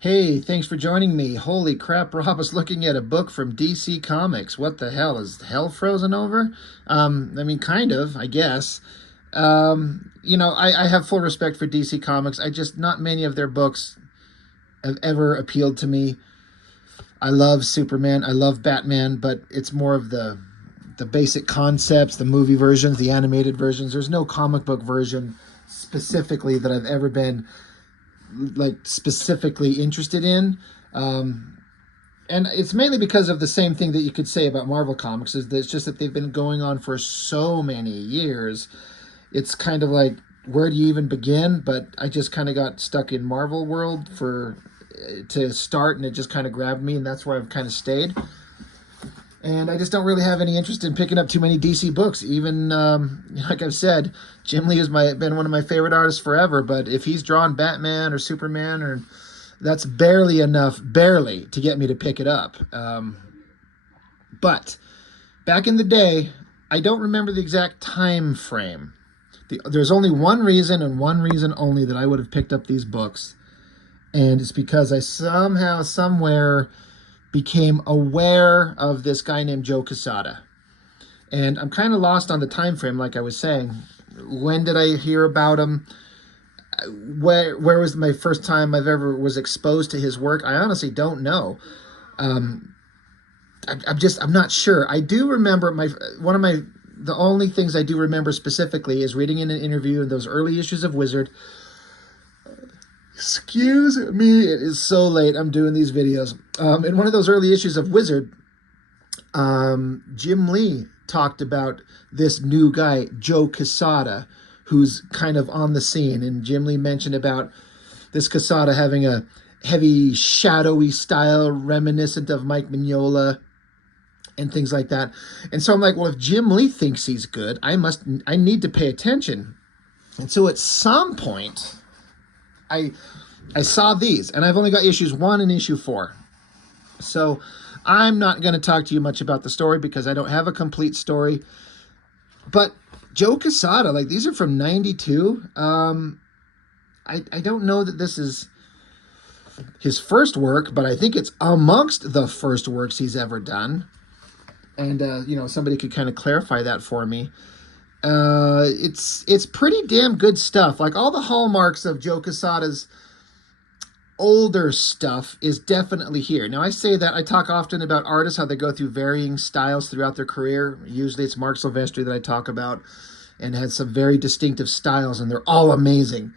Hey, thanks for joining me. Holy crap, Rob was looking at a book from DC Comics. What the hell? Is hell frozen over? Kind of, I guess. I have full respect for DC Comics. Not many of their books have ever appealed to me. I love Superman, I love Batman, but it's more of the basic concepts, the movie versions, the animated versions. There's no comic book version specifically that I've ever been like specifically interested in. Um, and it's mainly because of the same thing that you could say about Marvel Comics is that it's just that they've been going on for so many years. It's kind of like, where do you even begin? But I just kind of got stuck in Marvel world for to start, and it just kind of grabbed me, and that's where I've kind of stayed. And I just don't really have any interest in picking up too many DC books. Even like I've said, Jim Lee has been one of my favorite artists forever. But if he's drawn Batman or Superman, or that's barely enough, barely to get me to pick it up. But back in the day, I don't remember the exact time frame. There's only one reason and one reason only that I would have picked up these books, and it's because I somehow, somewhere became aware of this guy named Joe Quesada. And I'm kind of lost on the time frame, like I was saying. When did I hear about him? Where was my first time I've ever was exposed to his work? I honestly don't know. Um, I'm not sure. I do remember the only things I do remember specifically is reading in an interview in those early issues of Wizard. Excuse me, it is so late. I'm doing these videos. In one of those early issues of Wizard, Jim Lee talked about this new guy, Joe Quesada, who's kind of on the scene. And Jim Lee mentioned about this Quesada having a heavy, shadowy style reminiscent of Mike Mignola and things like that. And so I'm like, well, if Jim Lee thinks he's good, I need to pay attention. And so at some point, I saw these, and I've only got issues 1 and issue 4. So I'm not going to talk to you much about the story because I don't have a complete story. But Joe Quesada, like, these are from 92. I don't know that this is his first work, but I think it's amongst the first works he's ever done. And, somebody could kind of clarify that for me. It's pretty damn good stuff. Like, all the hallmarks of Joe Quesada's older stuff is definitely here. Now, I say that I talk often about artists, how they go through varying styles throughout their career. Usually it's Mark Silvestri that I talk about, and has some very distinctive styles, and they're all amazing.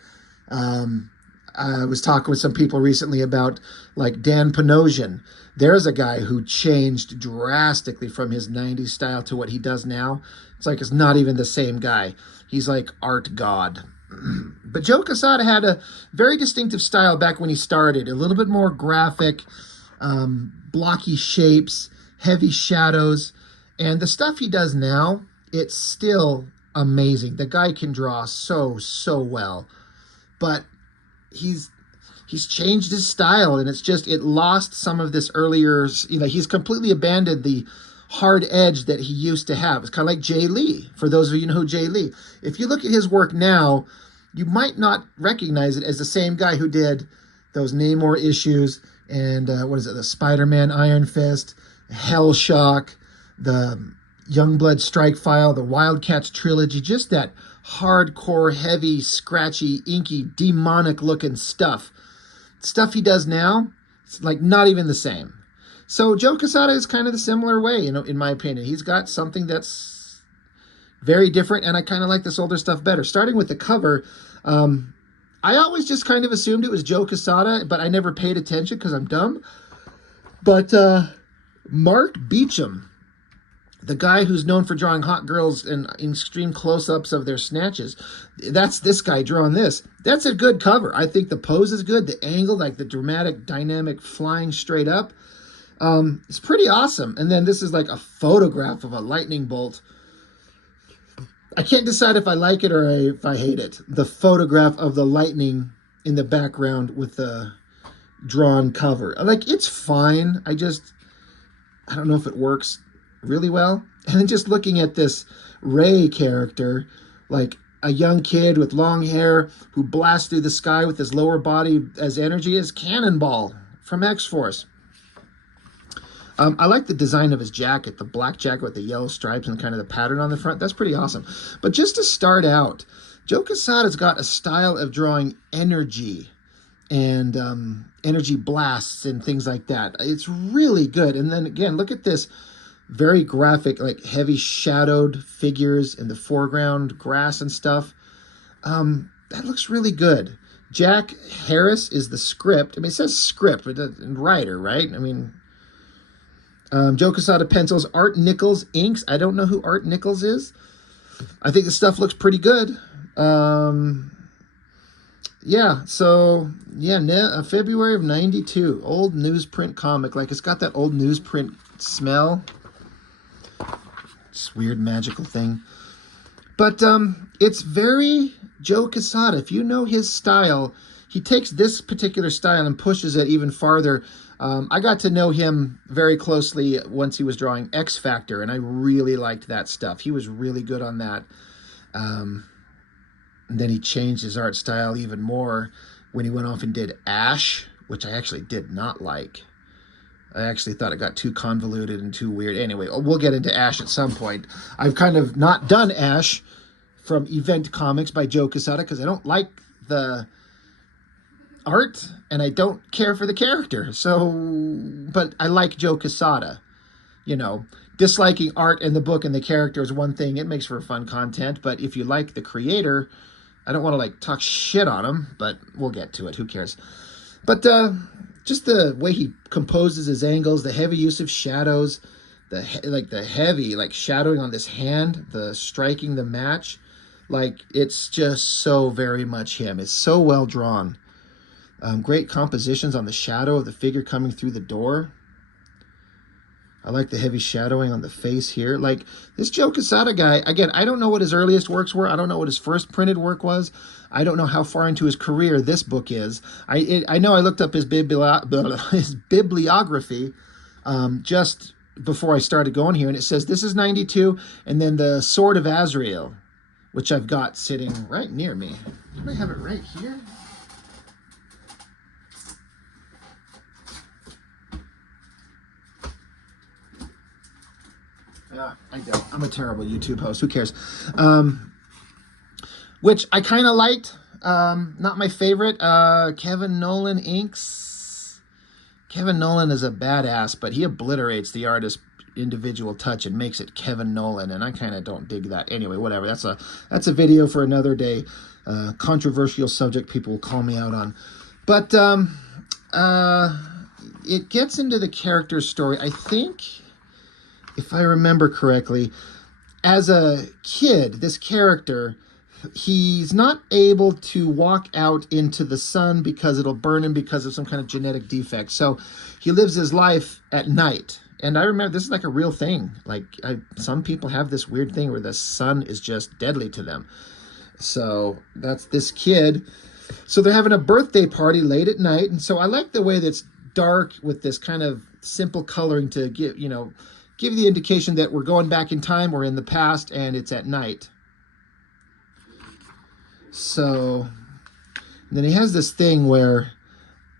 I was talking with some people recently about, like, Dan Panosian. There's a guy who changed drastically from his 90s style to what he does now. It's like it's not even the same guy. He's like art god. But Joe Quesada had a very distinctive style back when he started. A little bit more graphic, blocky shapes, heavy shadows. And the stuff he does now, it's still amazing. The guy can draw so well. But he's changed his style, and it lost some of this earlier, he's completely abandoned the hard edge that he used to have. It's kind of like Jay Lee. For those of you who know Jay Lee, if you look at his work now, you might not recognize it as the same guy who did those Namor issues and the Spider-Man Iron Fist, Hellshock, the Youngblood Strike File, the Wildcats trilogy, just that hardcore, heavy, scratchy, inky, demonic looking stuff. Stuff he does now, it's like not even the same. So Joe Quesada is kind of the similar way, in my opinion. He's got something that's very different, and I kind of like this older stuff better. Starting with the cover, I always just kind of assumed it was Joe Quesada, but I never paid attention because I'm dumb. But Mark Beecham, the guy who's known for drawing hot girls and extreme close-ups of their snatches, that's this guy drawing this. That's a good cover. I think the pose is good, the angle, like the dramatic, dynamic flying straight up. It's pretty awesome. And then this is like a photograph of a lightning bolt. I can't decide if I like it or if I hate it. The photograph of the lightning in the background with the drawn cover. Like, it's fine. I don't know if it works really well. And then just looking at this Ray character, like, a young kid with long hair who blasts through the sky with his lower body as energy is Cannonball from X-Force. I like the design of his jacket, the black jacket with the yellow stripes and kind of the pattern on the front. That's pretty awesome. But just to start out, Joe Quesada's got a style of drawing energy and energy blasts and things like that. It's really good. And then again, look at this very graphic, like heavy shadowed figures in the foreground, grass and stuff. That looks really good. Jack Harris is the script. I mean, it says script, but writer, right? I mean, Joe Quesada pencils, Art Nichols inks. I don't know who Art Nichols is. I think the stuff looks pretty good. Yeah, so, yeah, February of 92. Old newsprint comic. Like, it's got that old newsprint smell. This weird magical thing. But it's very Joe Quesada. If you know his style, he takes this particular style and pushes it even farther. I got to know him very closely once he was drawing X Factor, and I really liked that stuff. He was really good on that. And then he changed his art style even more when he went off and did Ash, which I actually did not like. I actually thought it got too convoluted and too weird. Anyway, we'll get into Ash at some point. I've kind of not done Ash from Event Comics by Joe Quesada because I don't like the art and I don't care for the character. So, but I like Joe Quesada. You know, disliking art in the book and the character is one thing. It makes for fun content. But if you like the creator, I don't want to like talk shit on him, but we'll get to it. Who cares? But just the way he composes his angles, the heavy use of shadows, the heavy like shadowing on this hand, the striking the match, like it's just so very much him. It's so well drawn. Great compositions on the shadow of the figure coming through the door. I like the heavy shadowing on the face here. Like this Joe Quesada guy, again, I don't know what his earliest works were. I don't know what his first printed work was. I don't know how far into his career this book is. I know I looked up his bibliography just before I started going here, and it says this is 92, and then the Sword of Azrael, which I've got sitting right near me. Do I have it right here? I don't. I'm a terrible YouTube host. Who cares? Which I kind of liked. Not my favorite. Kevin Nolan inks. Kevin Nolan is a badass, but he obliterates the artist's individual touch and makes it Kevin Nolan, and I kind of don't dig that. Anyway, whatever. That's a video for another day. Controversial subject people will call me out on. But it gets into the character's story. I think, if I remember correctly, as a kid, this character, he's not able to walk out into the sun because it'll burn him because of some kind of genetic defect. So he lives his life at night. And I remember this is like a real thing. Like some people have this weird thing where the sun is just deadly to them. So that's this kid. So they're having a birthday party late at night. And so I like the way that's dark with this kind of simple coloring to give the indication that we're going back in time, we're in the past, and it's at night. So then he has this thing where,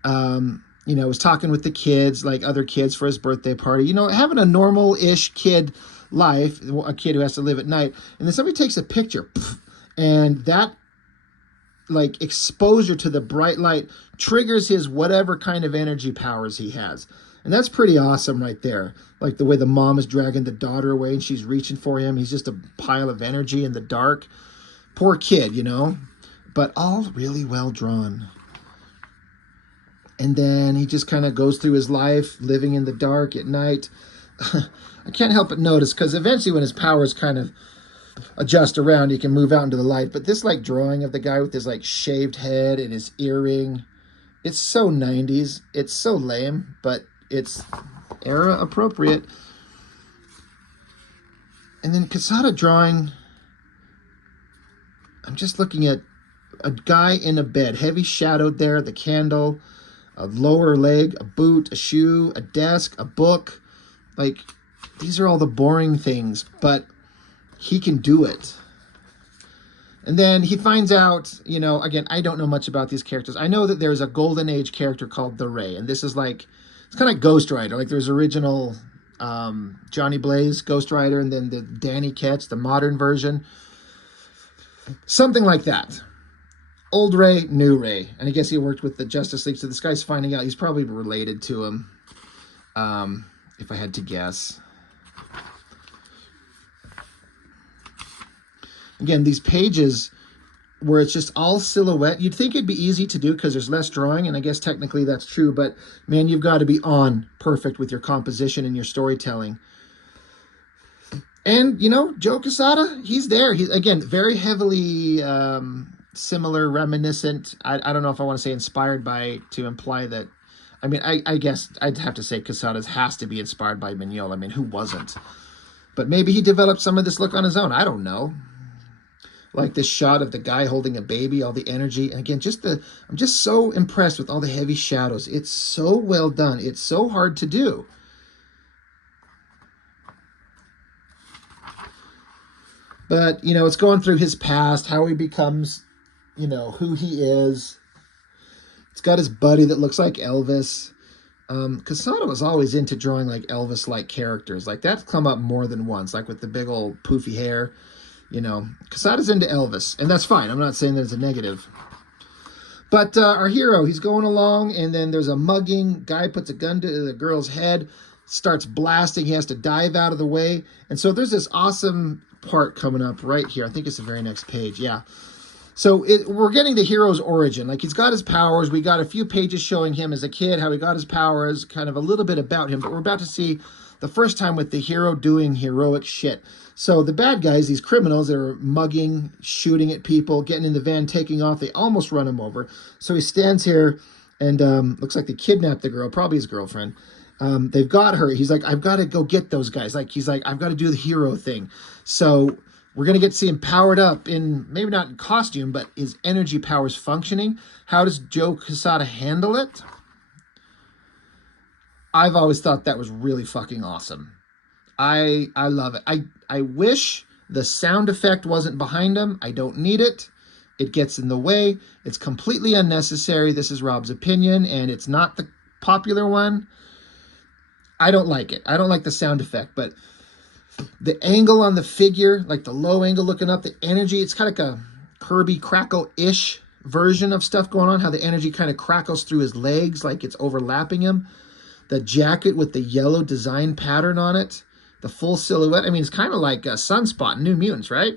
was talking with the kids, like other kids for his birthday party, having a normal-ish kid life, a kid who has to live at night. And then somebody takes a picture, and that like exposure to the bright light triggers his whatever kind of energy powers he has. And that's pretty awesome right there. Like the way the mom is dragging the daughter away and she's reaching for him. He's just a pile of energy in the dark. Poor kid, but all really well drawn. And then he just kind of goes through his life living in the dark at night. I can't help but notice, because eventually when his powers kind of adjust around, he can move out into the light. But this like drawing of the guy with his like shaved head and his earring, it's so 90s. It's so lame, but it's era appropriate. And then Quesada drawing, I'm just looking at a guy in a bed, heavy shadowed there, the candle, a lower leg, a boot, a shoe, a desk, a book. Like, these are all the boring things, but he can do it. And then he finds out, again, I don't know much about these characters. I know that there's a Golden Age character called the Ray, and this is like, it's kind of like Ghost Rider. Like there's original Johnny Blaze, Ghost Rider, and then the Danny Ketch, the modern version. Something like that. Old Ray, new Ray. And I guess he worked with the Justice League, so this guy's finding out he's probably related to him, if I had to guess. Again, these pages where it's just all silhouette, you'd think it'd be easy to do because there's less drawing, and I guess technically that's true, but man, you've got to be on perfect with your composition and your storytelling. And, Joe Quesada, he's there. He's, again, very heavily similar, reminiscent. I don't know if I want to say inspired by, to imply that. I mean, I guess I'd have to say Quesada's has to be inspired by Mignola. I mean, who wasn't? But maybe he developed some of this look on his own. I don't know. Like this shot of the guy holding a baby, all the energy. And again, I'm just so impressed with all the heavy shadows. It's so well done. It's so hard to do. But, it's going through his past, how he becomes, who he is. It's got his buddy that looks like Elvis. Quesada was always into drawing like Elvis-like characters. Like that's come up more than once, like with the big old poofy hair. Quesada's into Elvis, and that's fine. I'm not saying that it's a negative. But our hero, he's going along, and then there's a mugging. Guy puts a gun to the girl's head, starts blasting. He has to dive out of the way. And so there's this awesome part coming up right here. I think it's the very next page. Yeah. So we're getting the hero's origin. Like he's got his powers. We got a few pages showing him as a kid, how he got his powers, kind of a little bit about him. But we're about to see the first time with the hero doing heroic shit. So the bad guys, these criminals, they're mugging, shooting at people, getting in the van, taking off. They almost run him over. So he stands here and looks like they kidnapped the girl, probably his girlfriend. They've got her. He's like, I've got to go get those guys. He's like, I've got to do the hero thing. So we're going to get to see him powered up in, maybe not in costume, but his energy powers functioning. How does Joe Quesada handle it? I've always thought that was really fucking awesome. I love it. I wish the sound effect wasn't behind him. I don't need it. It gets in the way. It's completely unnecessary. This is Rob's opinion, and it's not the popular one. I don't like it. I don't like the sound effect, but the angle on the figure, like the low angle looking up, the energy, it's kind of like a Kirby Crackle-ish version of stuff going on, how the energy kind of crackles through his legs like it's overlapping him. The jacket with the yellow design pattern on it. The full silhouette. I mean, it's kind of like a Sunspot in New Mutants, right?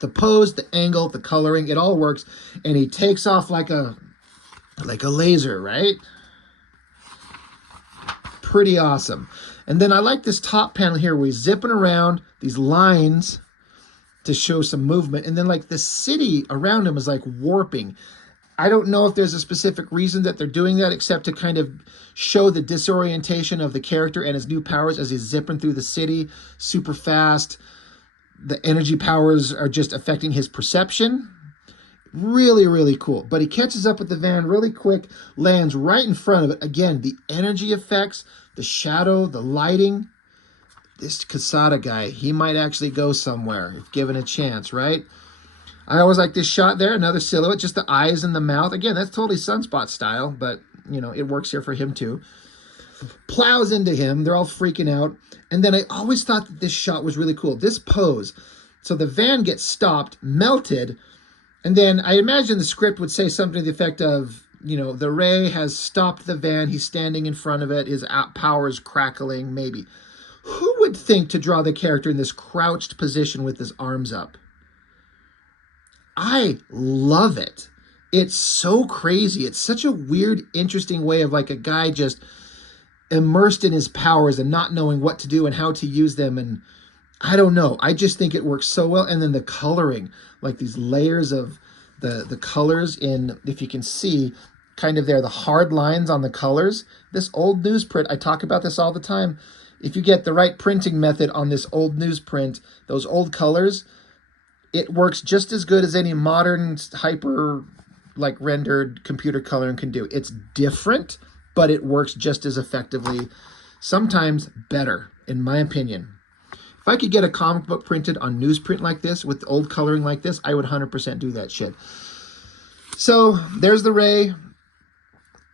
The pose, the angle, the coloring, it all works. And he takes off like a laser, right? Pretty awesome. And then I like this top panel here where he's zipping around these lines to show some movement. And then like the city around him is like warping. I don't know if there's a specific reason that they're doing that except to kind of show the disorientation of the character and his new powers as he's zipping through the city super fast. The energy powers are just affecting his perception. Really, really cool. But he catches up with the van really quick, lands right in front of it. Again, the energy effects, the shadow, the lighting. This Quesada guy, he might actually go somewhere if given a chance, right? I always like this shot there, another silhouette, just the eyes and the mouth. Again, that's totally Sunspot style, but, it works here for him too. Plows into him. They're all freaking out. And then I always thought that this shot was really cool. This pose. So the van gets stopped, melted, and then I imagine the script would say something to the effect of, the Ray has stopped the van. He's standing in front of it. His powers crackling, maybe. Who would think to draw the character in this crouched position with his arms up? I love it. It's so crazy. It's such a weird, interesting way of like a guy just immersed in his powers and not knowing what to do and how to use them. And I don't know. I just think it works so well. And then the coloring, like these layers of the colors in, if you can see, kind of there, the hard lines on the colors. This old newsprint, I talk about this all the time. If you get the right printing method on this old newsprint, those old colors, it works just as good as any modern hyper rendered computer coloring can do. It's different, but it works just as effectively, sometimes better, in my opinion. If I could get a comic book printed on newsprint like this with old coloring like this, I would 100% do that shit. So there's the Ray.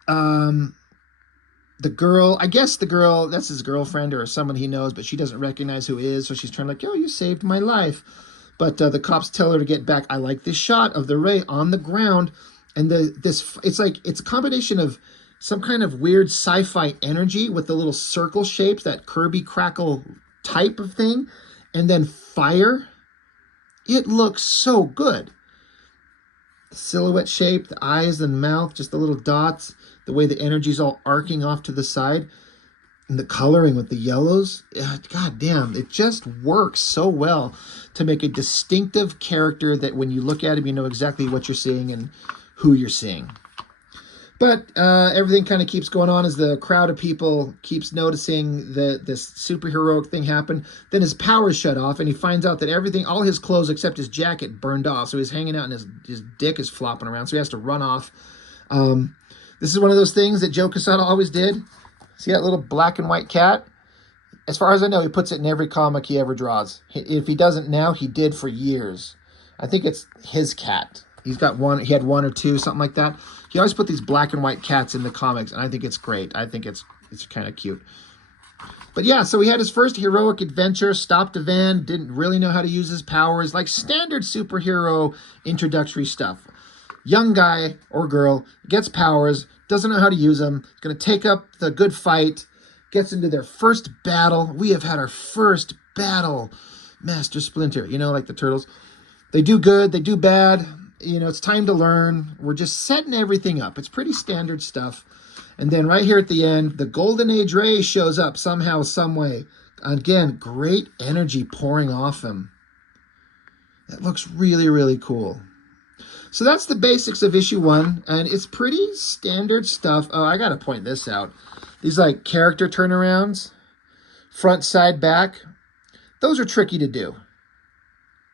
The girl, I guess the girl, that's his girlfriend or someone he knows, but she doesn't recognize who it is. So she's trying like, oh, you saved my life. But the cops tell her to get back. I like this shot of the Ray on the ground. And it's like, it's a combination of some kind of weird sci-fi energy with the little circle shapes, that Kirby crackle type of thing. And then fire. It looks so good. Silhouette shape, the eyes and mouth, just the little dots, the way the energy's all arcing off to the side, and the coloring with the yellows. God damn, it just works so well to make a distinctive character that when you look at him, you know exactly what you're seeing and who you're seeing. But everything kind of keeps going on as the crowd of people keeps noticing that this superheroic thing happened. Then his power's shut off, and he finds out that everything, all his clothes except his jacket, burned off. So he's hanging out, and his dick is flopping around. So he has to run off. This is one of those things that Joe Quesada always did. See that little black and white cat? As far as I know, he puts it in every comic he ever draws. If he doesn't now, he did for years. I think it's his cat. He's got one. He had one or two, something like that. He always put these black and white cats in the comics, and I think it's great. I think it's kind of cute. But yeah, so he had his first heroic adventure, stopped a van, didn't really know how to use his powers, like standard superhero introductory stuff. Young guy or girl gets powers, doesn't know how to use them, is going to take up the good fight, gets into their first battle. We have had our first battle, Master Splinter, you know, like the Turtles. They do good, they do bad. You know, it's time to learn. We're just setting everything up. It's pretty standard stuff. And then right here at the end, the Golden Age Ray shows up somehow, some way. Again, great energy pouring off him. That looks really, really cool. So that's the basics of issue 1. And it's pretty standard stuff. Oh, I got to point this out. These like character turnarounds, front, side, back. Those are tricky to do.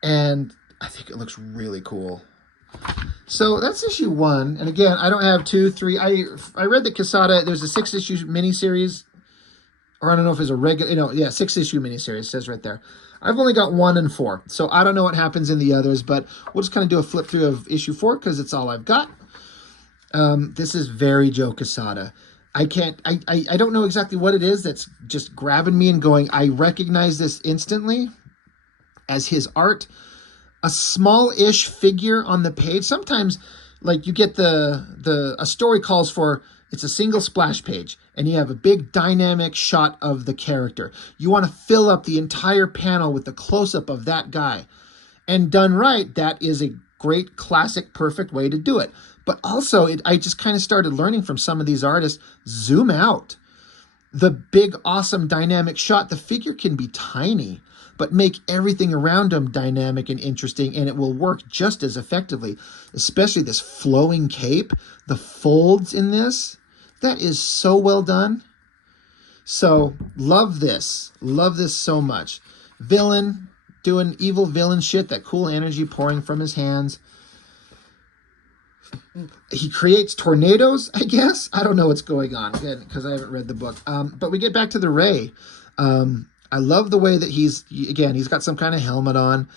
And I think it looks really cool. So that's issue 1. And again, I don't have 2, 3. I read that Quesada, there's a 6-issue miniseries. Or I don't know if it's a regular, 6-issue miniseries, it says right there. I've only got 1 and 4. So I don't know what happens in the others, but we'll just kind of do a flip through of issue 4 because it's all I've got. This is very Joe Quesada. I don't know exactly what it is that's just grabbing me and going, I recognize this instantly as his art. A small-ish figure on the page. Sometimes, like, you get a story calls for, it's a single splash page, and you have a big dynamic shot of the character. You want to fill up the entire panel with the close-up of that guy. And done right, that is a great, classic, perfect way to do it. But also, I just kind of started learning from some of these artists, zoom out. The big, awesome, dynamic shot, the figure can be tiny, but make everything around him dynamic and interesting, and it will work just as effectively. Especially this flowing cape, the folds in this, that is so well done. So, love this. Love this so much. Villain, doing evil villain shit, that cool energy pouring from his hands. He creates tornadoes, I guess. I don't know what's going on, again, because I haven't read the book. But we get back to the Ray. I love the way that he's got some kind of helmet on,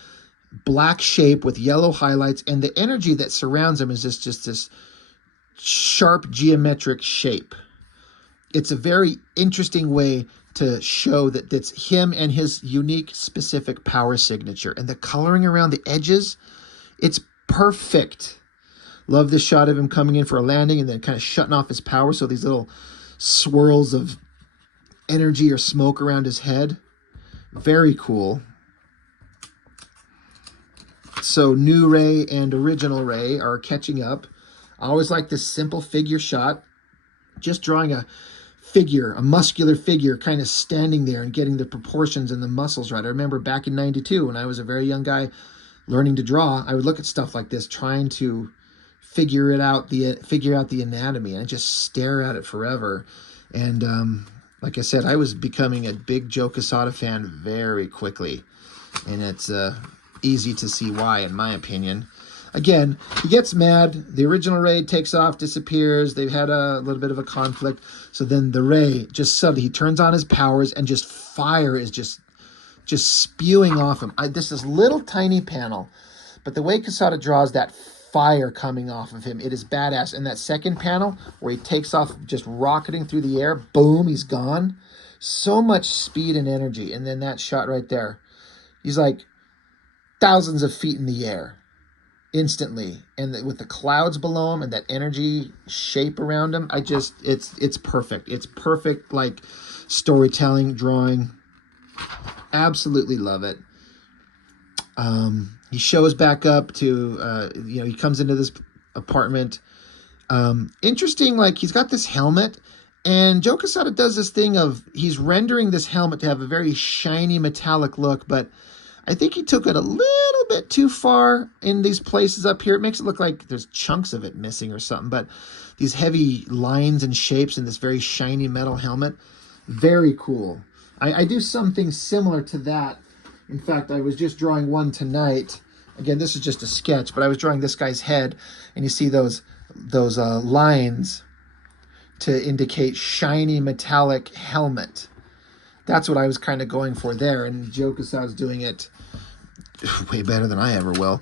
black shape with yellow highlights, and the energy that surrounds him is just this sharp geometric shape. It's a very interesting way to show that it's him and his unique specific power signature. And the coloring around the edges, it's perfect. Love this shot of him coming in for a landing and then kind of shutting off his power, so these little swirls of energy or smoke around his head. Very cool. So new Ray and original Ray are catching up. I always like this simple figure shot. Just drawing a figure, a muscular figure, kind of standing there and getting the proportions and the muscles right. I remember back in '92 when I was a very young guy learning to draw, I would look at stuff like this, trying to figure out the anatomy, and I just stare at it forever. And like I said, I was becoming a big Joe Quesada fan very quickly, and it's easy to see why, in my opinion. Again, he gets mad. The original Ray takes off, disappears. They've had a little bit of a conflict. So then the Ray, just suddenly, he turns on his powers, and just fire is just just spewing off him. This little tiny panel, but the way Quesada draws that fire coming off of him, it is badass. And that second panel where he takes off just rocketing through the air, boom, he's gone. So much speed and energy. And then that shot right there, he's like thousands of feet in the air instantly, and with the clouds below him and that energy shape around him, it's perfect. It's perfect, like, storytelling, drawing. Absolutely love it. He shows back up to he comes into this apartment. Interesting, like, he's got this helmet, and Joe Quesada does this thing of he's rendering this helmet to have a very shiny metallic look, but I think he took it a little bit too far in these places up here. It makes it look like there's chunks of it missing or something, but these heavy lines and shapes in this very shiny metal helmet, very cool. I do something similar to that. In fact, I was just drawing one tonight. Again, this is just a sketch, but I was drawing this guy's head, and you see those lines to indicate shiny metallic helmet. That's what I was kind of going for there, and Joe Quesada's doing it way better than I ever will.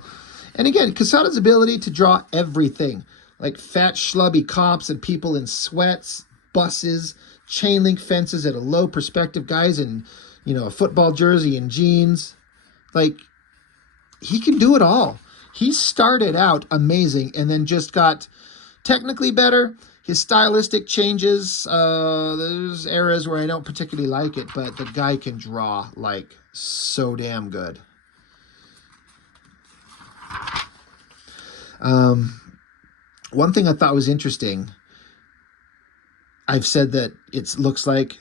And again, Quesada's ability to draw everything, like fat, schlubby cops and people in sweats, buses, chain link fences at a low perspective, guys in, a football jersey and jeans. Like, he can do it all. He started out amazing and then just got technically better. His stylistic changes, there's eras where I don't particularly like it, but the guy can draw, like, so damn good. One thing I thought was interesting, I've said that it looks like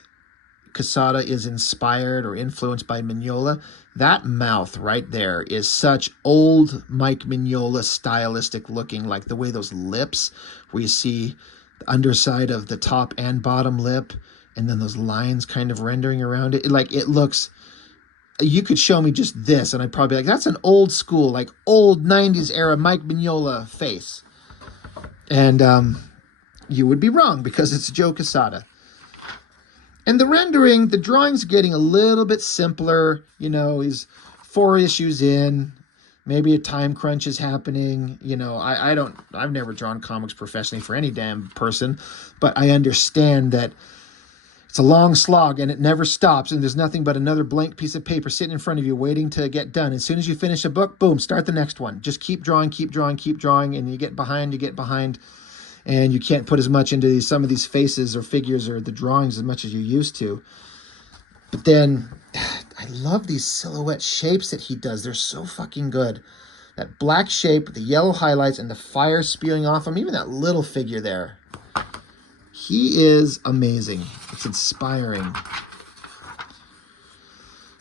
Quesada is inspired or influenced by Mignola. That mouth right there is such old Mike Mignola stylistic looking, like the way those lips, where you see the underside of the top and bottom lip, and then those lines kind of rendering around it. Like, it looks, you could show me just this, and I'd probably be like, that's an old school, like old 90s era Mike Mignola face. And you would be wrong, because it's Joe Quesada. And the rendering, the drawing's getting a little bit simpler. He's 4 issues in. Maybe a time crunch is happening. I've never drawn comics professionally for any damn person, but I understand that it's a long slog and it never stops, and there's nothing but another blank piece of paper sitting in front of you waiting to get done. As soon as you finish a book, boom, start the next one. Just keep drawing, and you get behind, and you can't put as much into some of these faces or figures or the drawings as much as you used to. But then, I love these silhouette shapes that he does. They're so fucking good. That black shape, the yellow highlights, and the fire spewing off him, even that little figure there. He is amazing. It's inspiring.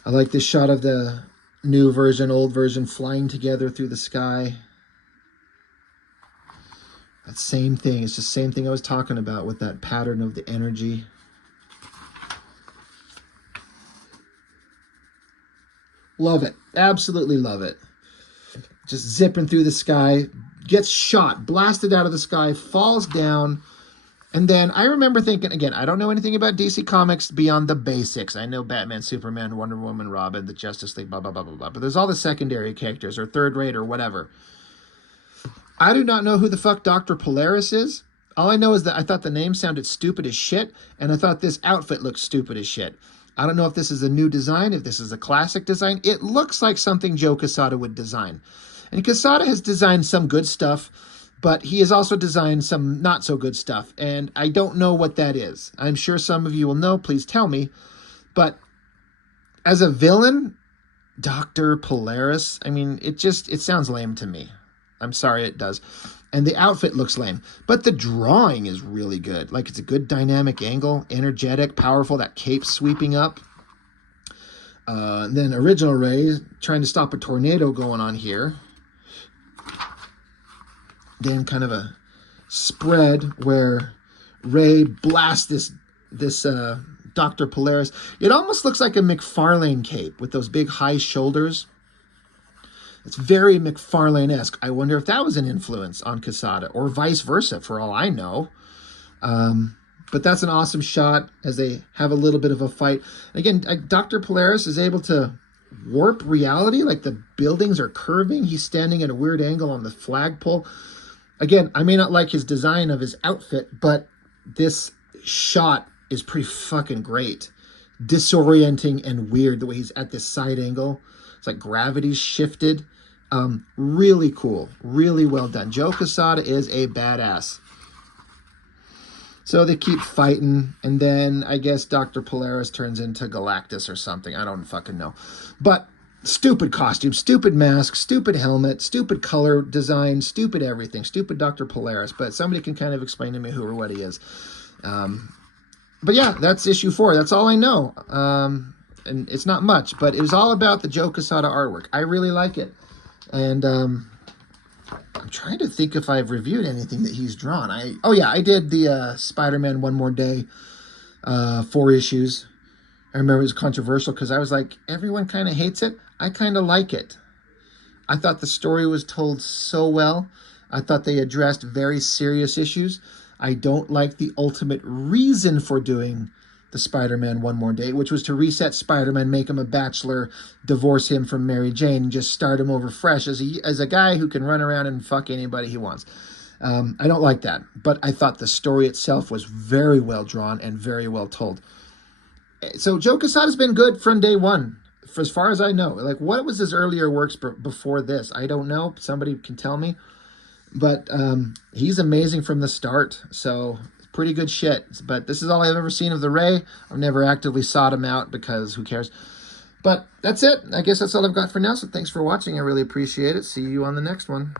I like this shot of the new version, old version, flying together through the sky. That same thing. It's the same thing I was talking about with that pattern of the energy. Love it. Absolutely love it. Just zipping through the sky. Gets shot. Blasted out of the sky. Falls down. And then I remember thinking, again, I don't know anything about DC Comics beyond the basics. I know Batman, Superman, Wonder Woman, Robin, the Justice League, blah, blah, blah, blah, blah. But there's all the secondary characters or third rate or whatever. I do not know who the fuck Dr. Polaris is. All I know is that I thought the name sounded stupid as shit, and I thought this outfit looked stupid as shit. I don't know if this is a new design, if this is a classic design. It looks like something Joe Quesada would design. And Quesada has designed some good stuff, but he has also designed some not so good stuff, and I don't know what that is. I'm sure some of you will know. Please tell me. But as a villain, Dr. Polaris, I mean, it sounds lame to me. I'm sorry, it does. And the outfit looks lame. But the drawing is really good. Like, it's a good dynamic angle, energetic, powerful, that cape sweeping up. Then Original Ray trying to stop a tornado going on here. Then kind of a spread where Ray blasts this Dr. Polaris. It almost looks like a McFarlane cape with those big high shoulders. It's very McFarlane-esque. I wonder if that was an influence on Quesada, or vice versa, for all I know. But that's an awesome shot as they have a little bit of a fight. Again, Dr. Polaris is able to warp reality, like the buildings are curving. He's standing at a weird angle on the flagpole. Again, I may not like his design of his outfit, but this shot is pretty fucking great. Disorienting and weird the way he's at this side angle. It's like gravity's shifted. Really cool. Really well done. Joe Quesada is a badass. So they keep fighting, and then I guess Dr. Polaris turns into Galactus or something. I don't fucking know. But stupid costume, stupid mask, stupid helmet, stupid color design, stupid everything, stupid Dr. Polaris. But somebody can kind of explain to me who or what he is. But yeah, that's issue 4. That's all I know. And it's not much, but it was all about the Joe Quesada artwork. I really like it. And I'm trying to think if I've reviewed anything that he's drawn. I did the Spider-Man One More Day 4 issues. I remember it was controversial because I was like, everyone kind of hates it. I kind of like it. I thought the story was told so well. I thought they addressed very serious issues. I don't like the ultimate reason for doing the Spider-Man One More Day, which was to reset Spider-Man, make him a bachelor, divorce him from Mary Jane, and just start him over fresh as a guy who can run around and fuck anybody he wants. I don't like that, but I thought the story itself was very well drawn and very well told. So Joe Quesada's been good from day one, for as far as I know. Like, what was his earlier works before this? I don't know. Somebody can tell me. But he's amazing from the start, so pretty good shit. But this is all I've ever seen of the Ray. I've never actively sought him out because who cares? But that's it. I guess that's all I've got for now, so thanks for watching. I really appreciate it. See you on the next one.